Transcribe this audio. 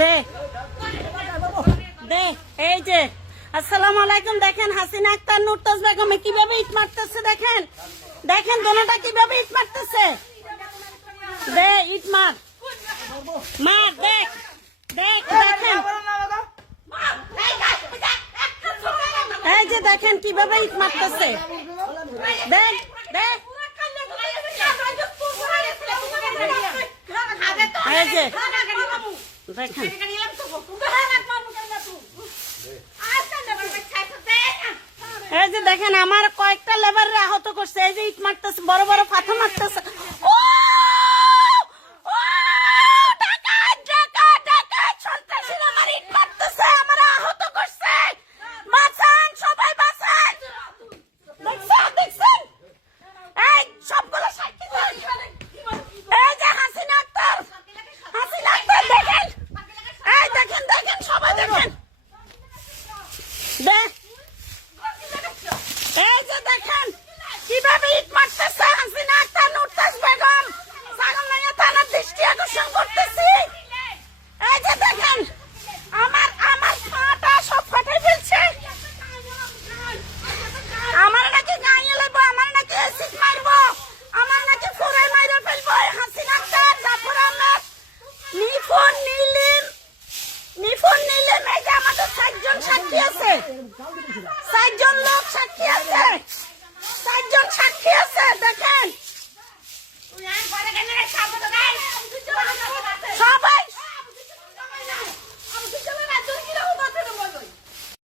দে দে এই যে আসসালামু আলাইকুম। দেখেন হাসিনা আক্তার নুরতাজ বেগমে কিভাবে ইট মারতেছে, দেখেন দেখেন দোনোটা কিভাবে ইট মারতেছে। দে ইট মার মার, দেখ দেখ দেখেন, এই যে দেখেন কিভাবে ইট মারতেছে। দেখ দেখ এই যে দেখেন, এই যে দেখেন আমার কয়েকটা লেবাররা আহত করছে। এই যে ইট মারতেছে, বড় বড় পাথর মারতেছে। এই যে দেখেন কিভাবে ইট মারতেছে হাসিনা আক্তার নুরতাজ বেগম। ছাগলনাইয়া থানার দৃষ্টি আকর্ষণ করতেছি। এই যে দেখেন আমার ফাটা সব ফাটাই ফেলছে। আমার নাকি গায়ে লাগবো, আমার নাকি এসিড মারবো, আমার নাকি ফুরাই মাইরে ফেলবো। হাসিনা আক্তার, জাফর আহমেদ, নিফুন নিলেম এই যে আমাদের 60 জন সাক্ষী আছে, 60 জন লোক সাক্ষী আছে, 60 জন সাক্ষী আছে। দেখেন